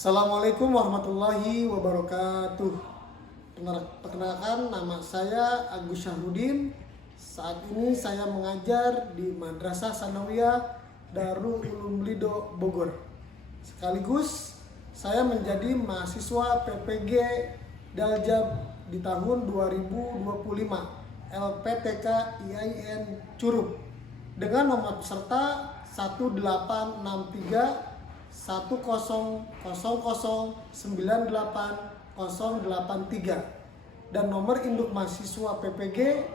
Assalamualaikum warahmatullahi wabarakatuh. Perkenalkan, nama saya Agus Syahrudin. Saat ini saya mengajar di Madrasah Sanawiyah Darul Ulum Lido Bogor. Sekaligus saya menjadi mahasiswa PPG Daljab di tahun 2025 LPTK IAIN Curup dengan nomor peserta 1863 1000098 dan nomor induk mahasiswa PPG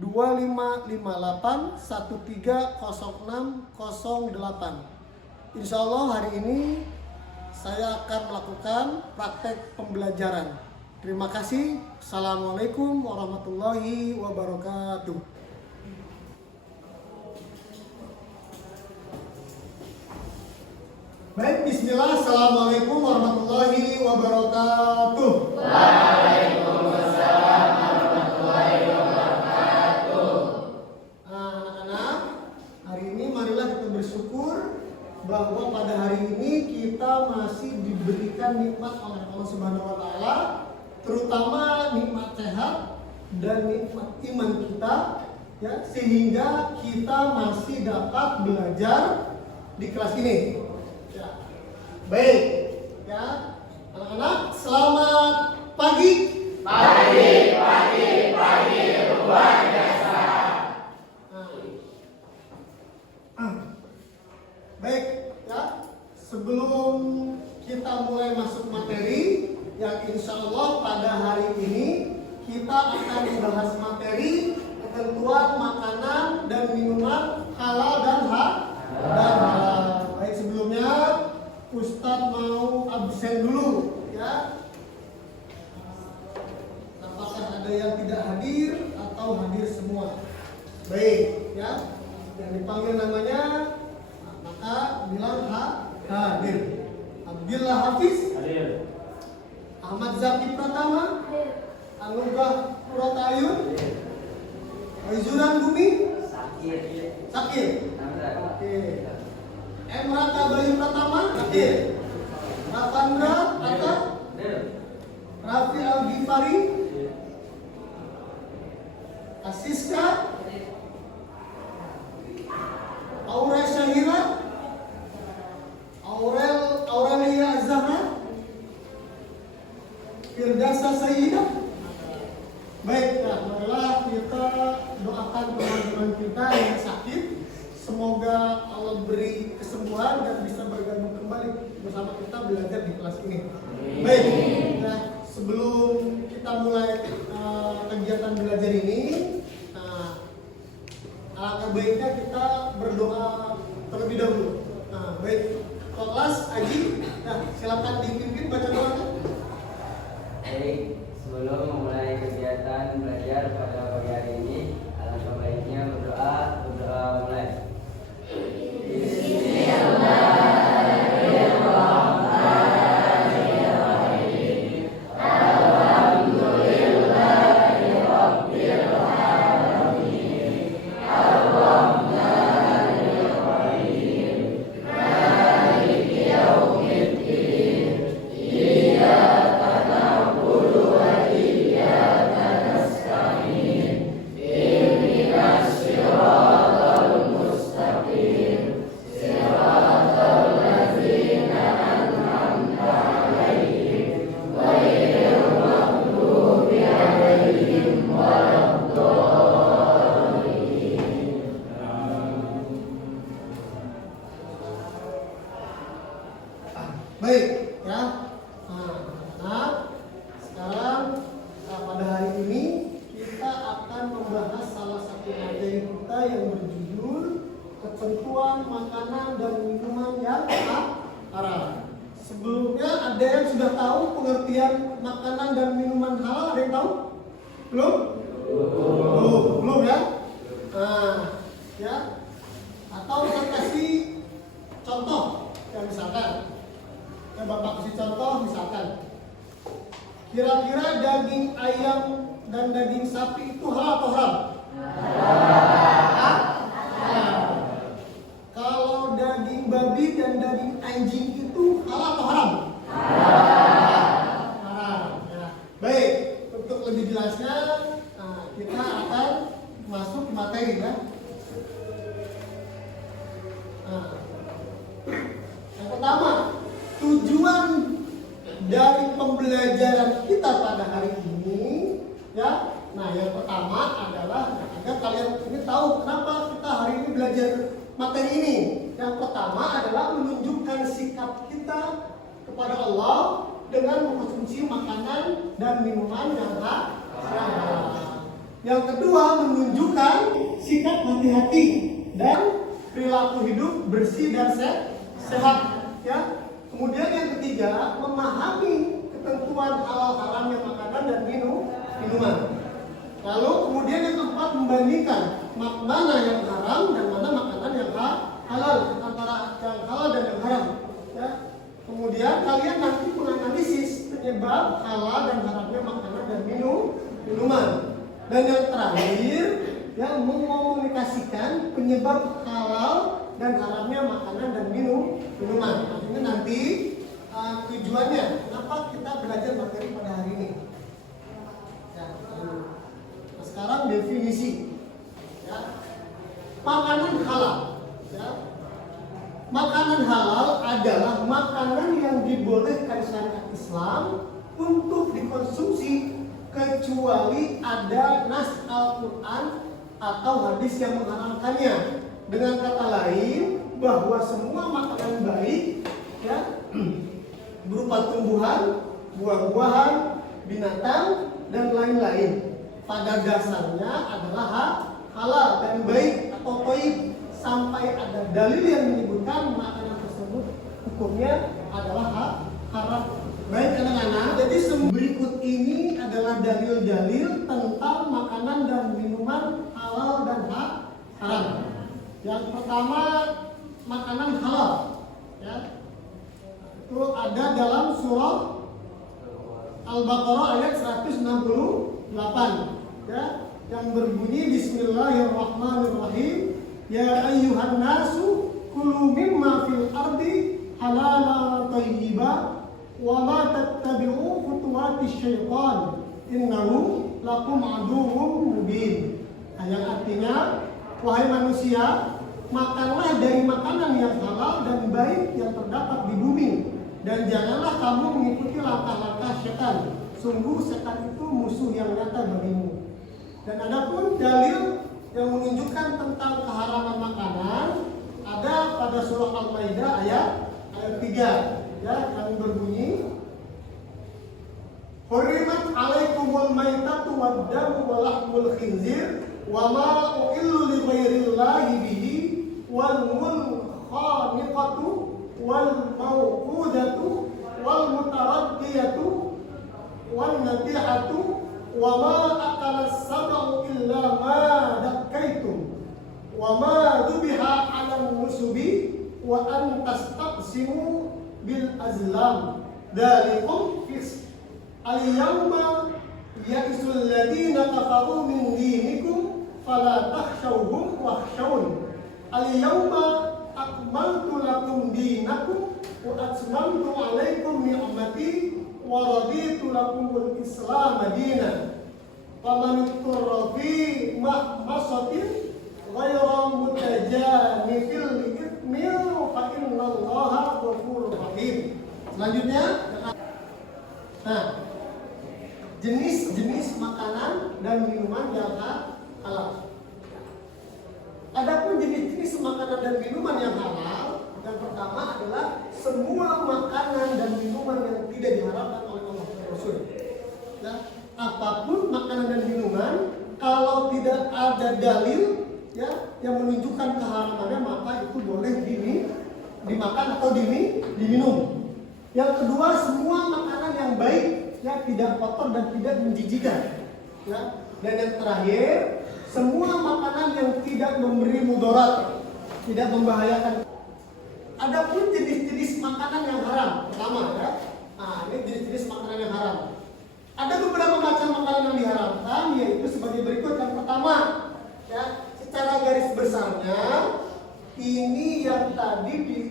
2558130608. Insya Allah hari ini saya akan melakukan praktek pembelajaran. Terima kasih. Assalamualaikum warahmatullahi wabarakatuh. Baik, bismillah. Assalamualaikum warahmatullahi wabarakatuh. Waalaikumsalam warahmatullahi wabarakatuh. Anak-anak, hari ini marilah kita bersyukur bahwa pada hari ini kita masih diberikan nikmat oleh Allah Subhanahu wa taala, terutama nikmat sehat dan nikmat iman kita, ya, sehingga kita masih dapat belajar di kelas ini. Baik, ya, anak-anak, selamat pagi. Pagi luar biasa. Baik, ya, sebelum kita mulai masuk materi, yang insya Allah pada hari ini kita akan membahas materi ketentuan makanan dan minuman halal dan halal. Baik, sebelumnya Ustadz mau absen dulu, ya. Apakah ada yang tidak hadir atau hadir semua? Baik, ya. Yang dipanggil namanya, maka bilang hadir. Abdillah Hafiz Hadir. Ahmad Zaki Pratama Hadir. Anugrah Puratayun Aizuran Bumi Sakir. Oke. Emrata Bayu Pratama hadir. Rafandra Atta Rafi Al-Ghifari Asiska Aure Syahira Aurelia Zahra Firdasa Sayyidah. Baik, nah, marilah kita doakan teman-teman kita yang sakit. Semoga Allah beri kesembuhan dan bisa bergabung kembali bersama kita belajar di kelas ini. Baik, nah, sebelum kita mulai kegiatan belajar ini, alangkah baiknya kita berdoa terlebih dahulu. Baik, kelas Aji, nah, silakan dipimpin baca doanya. Baik, sebelum memulai kegiatan belajar pada pagi hari ini, alangkah baiknya berdoa mulai. Baik, ya. Nah, sekarang pada hari ini kita akan membahas salah satu materi kita yang berjudul ketentuan makanan dan minuman yang haram. Sebelumnya ada yang sudah tahu pengertian makanan dan minuman halal? Ada yang tahu? Belum? Belum ya? Ya. Atau saya kasih contoh, ya, misalkan. Ya, Bapak kasih contoh, misalkan kira-kira daging ayam dan daging sapi itu halal atau haram? Halal. Kalau daging babi dan daging anjing itu halal atau haram? Nah, yang pertama, tujuan dari pembelajaran kita pada hari ini, ya. Nah, yang pertama adalah agar kalian ini tahu kenapa kita hari ini belajar materi ini. Yang pertama adalah menunjukkan sikap kita kepada Allah dengan mengkonsumsi makanan dan minuman yang halal. Yang kedua, menunjukkan sikap hati-hati dan perilaku hidup bersih dan sehat. Ya. Kemudian yang ketiga, memahami ketentuan halal haramnya makanan dan minuman. Lalu kemudian yang keempat, membandingkan mana yang haram dan mana makanan yang halal, antara yang halal dan yang haram. Ya. Kemudian kalian nanti menganalisis penyebab halal dan haramnya makanan dan minuman. Dan yang terakhir, yang mengkomunikasikan penyebab halal dan haramnya makanan dan minuman. Nah, ini nanti tujuannya kenapa kita belajar materi pada hari ini. Ya, nah, sekarang definisi. Ya. Makanan halal. Ya. Makanan halal adalah makanan yang dibolehkan syariat Islam untuk dikonsumsi kecuali ada nas Al-Quran atau hadis yang mengharamkannya. Dengan kata lain, bahwa semua makanan baik, ya, berupa tumbuhan, buah-buahan, binatang, dan lain-lain, pada dasarnya adalah halal dan baik atau thayyib, sampai ada dalil yang menyebutkan makanan tersebut hukumnya adalah haram. Baik anak-anak, jadi berikut ini adalah dalil-dalil tentang makanan dan minuman halal dan haram. Yang pertama, makanan halal. Ya. Itu ada dalam surah Al-Baqarah ayat 168. Ya, yang berbunyi Bismillahirrahmanirrahim. Ya ayyuhan nasu kulu mimma fil ardi halalan thayyiban wa ma tattabi'u khutuwati syaitan innahu lakum aduwwum mubin. Yang artinya, wahai manusia, makanlah dari makanan yang halal dan baik yang terdapat di bumi, dan janganlah kamu mengikuti langkah-langkah setan. Sungguh setan itu musuh yang nyata bagimu. Dan adapun dalil yang menunjukkan tentang keharaman makanan ada pada surah Al-Maidah ayat 3, ya, yang berbunyi Hurimat alaikumul maitatu wad damu wa lahmul khinzir wa ma uhillu li ghairillahi bihi wal munkhaniqatu wal mawqudatu wal mutaraddiyatu wal natihatu wa ma akala sab'u illa ma dakaitum wa ma dhubiha 'ala nusubi wa an tastaqsimu bil azlam dzalikum fis al-yawma ya'isul ladina kafaru min dinikum fala takhshawhum wakhshawun al-yawma akmaltu lakum dinakum wa atmamtu 'alaikum ni'mati wa raditu lakumul Islam dinan faman ittara fi mahmasatin ghayra mutajanifil li'ithmin fa innallaha ghafurur rahim. Selanjutnya, nah, jenis-jenis makanan dan minuman yang halal. Adapun jenis-jenis makanan dan minuman yang halal, yang pertama adalah semua makanan dan minuman yang tidak diharamkan oleh Allah dan Rasul. Ya, apapun makanan dan minuman, kalau tidak ada dalil, ya, yang menunjukkan keharamannya, maka itu boleh dimakan atau diminum. Yang kedua, semua makanan yang baik, ya, tidak kotor dan tidak menjijikan. Ya. Dan yang terakhir, semua makanan yang tidak memberi mudarat, tidak membahayakan. Adapun jenis-jenis makanan yang haram, pertama, ya, nah, ini jenis-jenis makanan yang haram. Ada beberapa macam makanan yang diharamkan, yaitu sebagai berikut. Yang pertama, ya, secara garis besarnya, ini yang tadi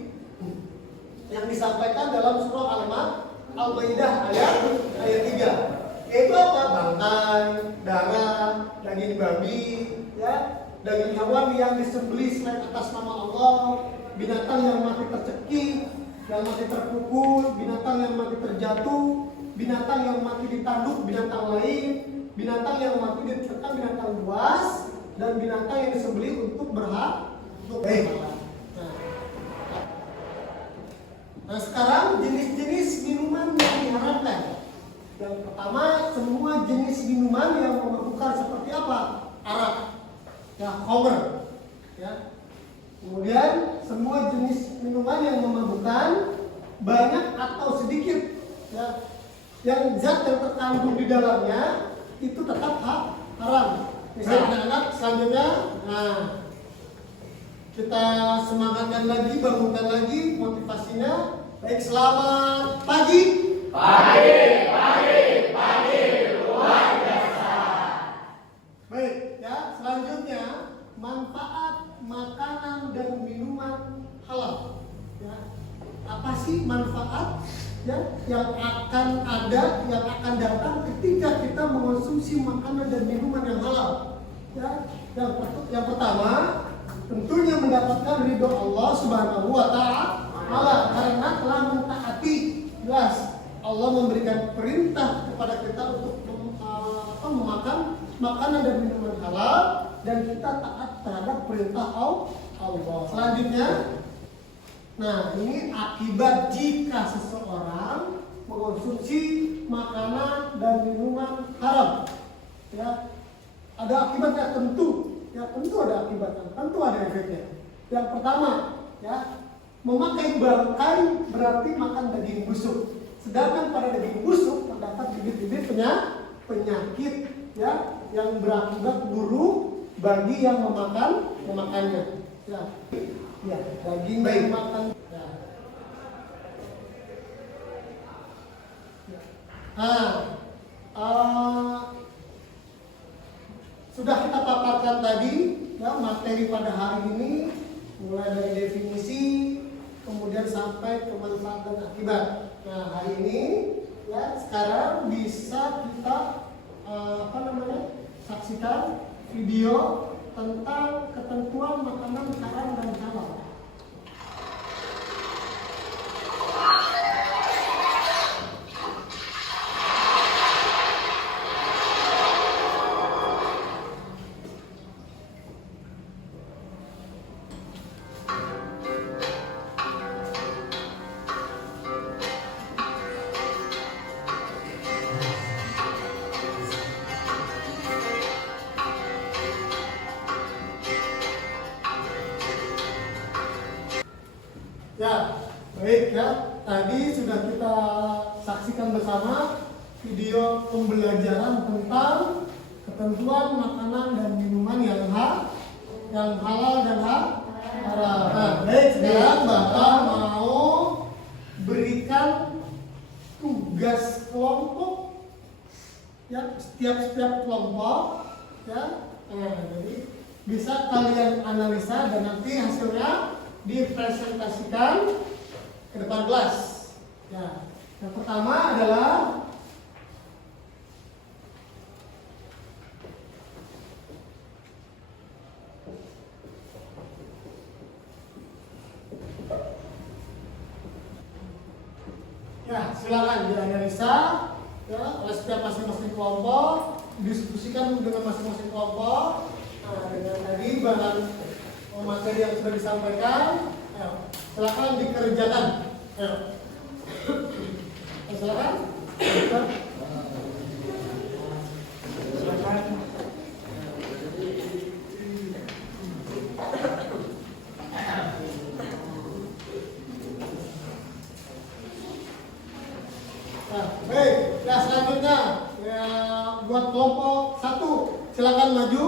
yang disampaikan dalam surah Al-Maidah ayat 3, yaitu apa? Bangkai, darah, daging babi, ya, daging hewan yang disembelih selain atas nama Allah, binatang yang mati tercekik, yang mati terpukul, binatang yang mati terjatuh, binatang yang mati ditanduk binatang lain, binatang yang mati diterkam binatang buas, dan binatang yang disembelih untuk berhak untuk berhak. Nah, sekarang jenis-jenis minuman yang diharamkan. Yang pertama, semua jenis minuman yang memabukkan seperti apa? Arak, ya, khamr, ya. Kemudian semua jenis minuman yang memabukkan banyak atau sedikit, ya, yang zat yang terkandung di dalamnya itu tetap haram. Misalnya anak-anak selanjutnya, nah, kita semangatkan lagi, bangunkan lagi motivasinya. Baik, selamat pagi. Pagi, luar biasa. Baik, ya, selanjutnya manfaat makanan dan minuman halal. Ya, apa sih manfaat, ya, yang akan ada, yang akan datang ketika kita mengonsumsi makanan dan minuman yang halal? Ya, yang pertama, tentunya mendapatkan ridho Allah Subhanahu wa Ta'ala karena telah mentaati. Jelas Allah memberikan perintah kepada kita untuk memakan makanan dan minuman halal, dan kita taat terhadap perintah Allah. Selanjutnya, nah, ini akibat jika seseorang mengonsumsi makanan dan minuman haram. Ya, ada akibatnya tentu. Ya, tentu ada akibatnya, tentu ada efeknya. Yang pertama, ya, memakai bangkai berarti makan daging busuk. Sedangkan pada daging busuk terdapat bibit-bibit penyakit, ya, yang berakibat buruk bagi yang memakannya. Ya, ya, daging yang makan. Ya. Nah, sudah kita paparkan tadi, ya, materi pada hari ini, mulai dari definisi, kemudian sampai ke manfaat dan akibat. Nah, hari ini, ya, sekarang bisa kita saksikan video tentang ketentuan makanan haram dan halal. Ya, baik, ya. Tadi sudah kita saksikan bersama video pembelajaran tentang ketentuan makanan dan minuman yang halal dan haram. Nah, baik, sekarang Bapak mau berikan tugas kelompok, ya, setiap kelompok, ya. Nah, jadi bisa kalian analisa dan nanti hasilnya dipresentasikan ke depan kelas. Ya, yang pertama adalah ya, silakan dianalisa, ya, oleh setiap masing-masing kelompok, diskusikan dengan masing-masing kelompok. Nah, dengan tadi bahan materi yang sudah disampaikan, ayo, silakan dikerjakan. Ayo. Silakan. Nah, baik. Ya, selanjutnya, ya, buat kelompok 1, silakan maju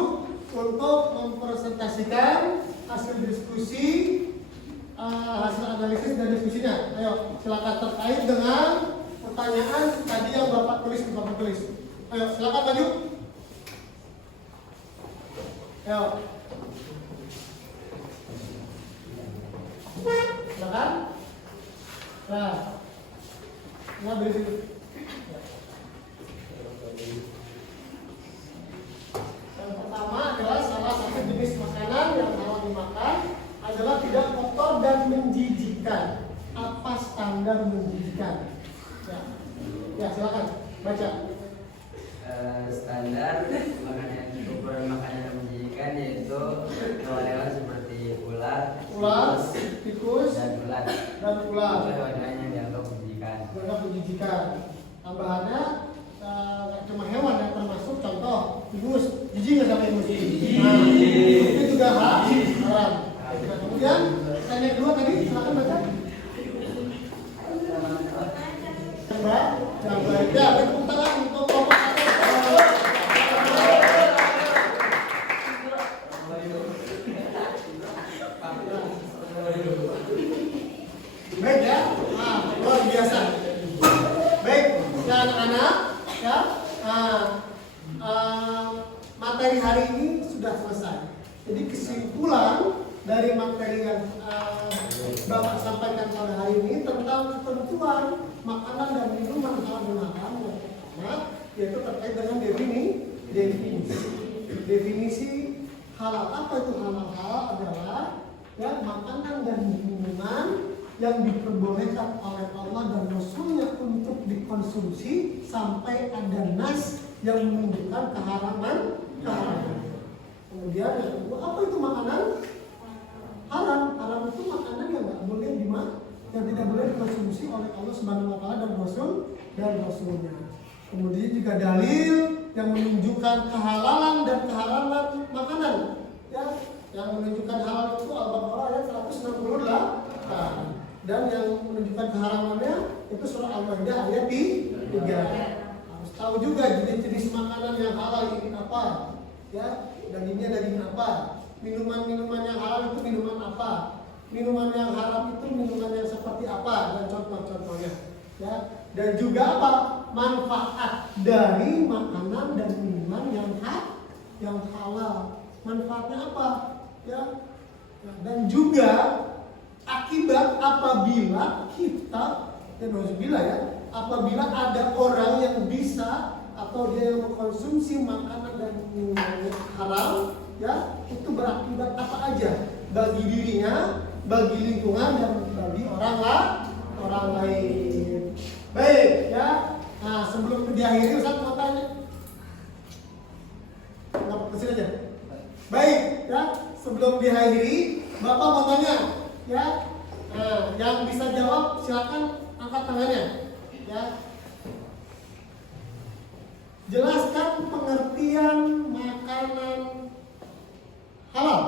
untuk mempresentasikan hasil diskusi, hasil analisis dan diskusinya. Ayo, silakan terkait dengan pertanyaan tadi yang Bapak tulis. Ayo, silakan maju. Ayo. Silakan. Nah, beri dulu. Yang pertama adalah salah satu jenis makanan yang halal dimakan adalah tidak kotor dan dan menjijikan. Ya silakan baca. Standar makanan ukuran makanan yang menjijikan yaitu hewan-hewan seperti ular, tikus, dan ulat. Itu hewan-hewan yang dianggap menjijikan. Dianggap menjijikan. Tambahannya nggak cuma hewan yang termasuk contoh tikus, jijik nggak sama tikus? Nah, itu juga haram. Nah, kemudian yang kedua tadi silakan baca. Baik ya, tepuk tangan untuk kelompok satu. Baik ya, luar biasa. Baik, ya anak-anak, ya materi hari ini sudah selesai. Jadi kesimpulan dari materi yang Bapak sampaikan pada hari ini tentang ketentuan makanan dan minuman halal gunakan, yaitu terkait dengan definisi halal. Apa itu halal? Halal adalah ya makanan dan minuman yang diperbolehkan oleh Allah dan Rasulnya untuk dikonsumsi sampai ada nas yang menunjukkan keharaman. Kemudian yang kedua, apa itu makanan? Haram. Haram itu makanan yang nggak boleh yang tidak boleh dikonsumsi oleh Allah Subhanahu Wa Taala dan Rasulnya. Kemudian juga dalil yang menunjukkan kehalalan dan keharaman makanan. Ya, yang menunjukkan halal itu Al-Baqarah ayat 168. Dan yang menunjukkan keharamannya itu surah Al-Maidah ayat 3. Harus tahu juga jenis-jenis makanan yang halal ini apa. Ya, dagingnya daging apa? Minuman-minuman yang halal itu minuman apa? Minuman yang haram itu minuman yang seperti apa? Dan contoh-contohnya. Ya, dan juga apa? Manfaat dari makanan dan minuman yang halal. Manfaatnya apa? Ya. Dan juga akibat apabila kita apabila ada orang yang bisa atau dia yang mengkonsumsi makanan dan minuman haram, ya, itu berakibat apa aja bagi dirinya, bagi lingkungan dan bagi orang lain. Baik, ya. Nah, sebelum diakhiri Ustaz mau tanya. Enggak kesini aja. Baik, ya. Sebelum diakhiri, Bapak mau tanya, ya. Nah, yang bisa jawab silakan angkat tangannya, ya. Jelaskan pengertian makanan halal.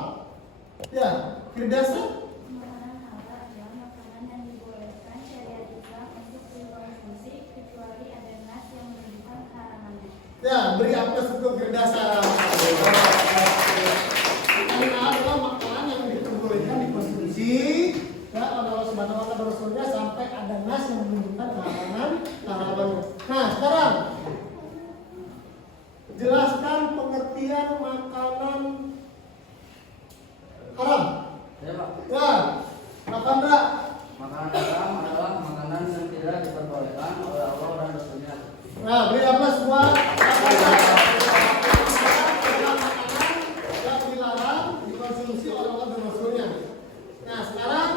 Ya, Firdausa. Makanan halal adalah makanan yang dibolehkan syariat Islam untuk dikonsumsi kecuali ada nas yang menunjukkan keharamannya. Ya, beri aplaus untuk Firdausa. Makanan adalah makanan yang diperbolehkan dikonsumsi ya oleh Allah Subhanahu Wa Taala dan Rasulnya sampai ada nas yang menunjukkan keharamannya. Nah, sekarang jelaskan pengertian makanan haram. Ya, Pak. Ya, Rakandra. Makanan haram adalah makanan yang tidak diperbolehkan oleh Allah dan Rasulnya. Nah, beri aplaus semua. Makanan yang dilarang dikonsumsi oleh Allah dan Rasulnya. Nah, sekarang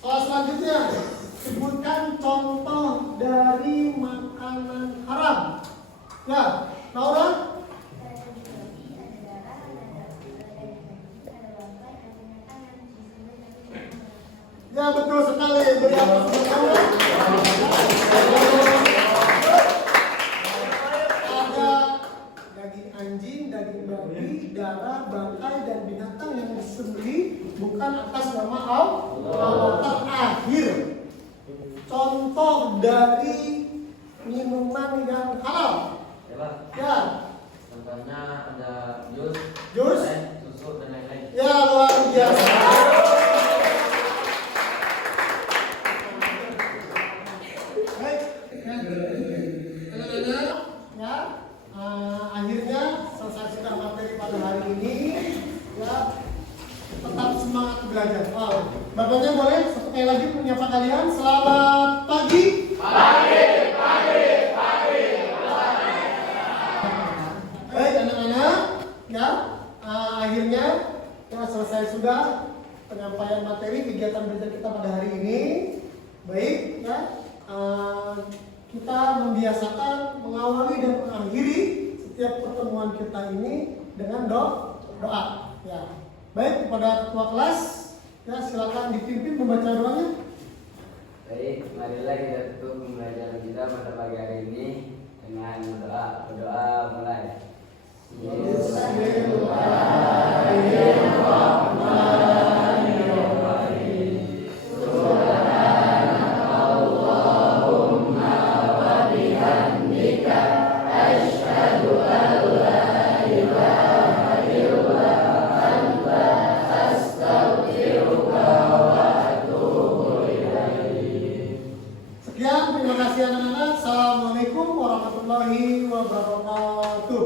soal selanjutnya, sebutkan contoh dari makanan haram. Ya, Laura. Ada babi, ada darah, ada daging, ada bangkai, ada binatang yang disembelih tapi tidak menggunakan. Ya, betul sekali. Beri aplaus untuk Laura. Ada daging anjing, daging babi, darah, bangkai, dan binatang yang disembelih bukan atas nama Allah. Terakhir, contoh dari minuman yang halal. Ya, Pak. Ya, Contohnya ada jus, Jus? teh, susu, dan lain-lain. ya luar biasa. Baik, ya. Anak-anak, ya, akhirnya selesai sudah materi pada hari ini. Ya, tetap semangat belajar. Bapaknya boleh sekali lagi menyapa kalian. Selamat pagi. Baik anak-anak, ya akhirnya ya selesai sudah penyampaian materi kegiatan belajar kita pada hari ini. Baik, ya. Kita membiasakan mengawali dan mengakhiri setiap pertemuan kita ini dengan doa. Ya. Baik, kepada ketua kelas, ya silakan dipimpin membaca doanya. Baik, marilah kita tutup pembelajaran kita pada pagi hari ini dengan berdoa. Berdoa mulai. Sekian, terima kasih anak-anak. Assalamualaikum warahmatullahi wabarakatuh.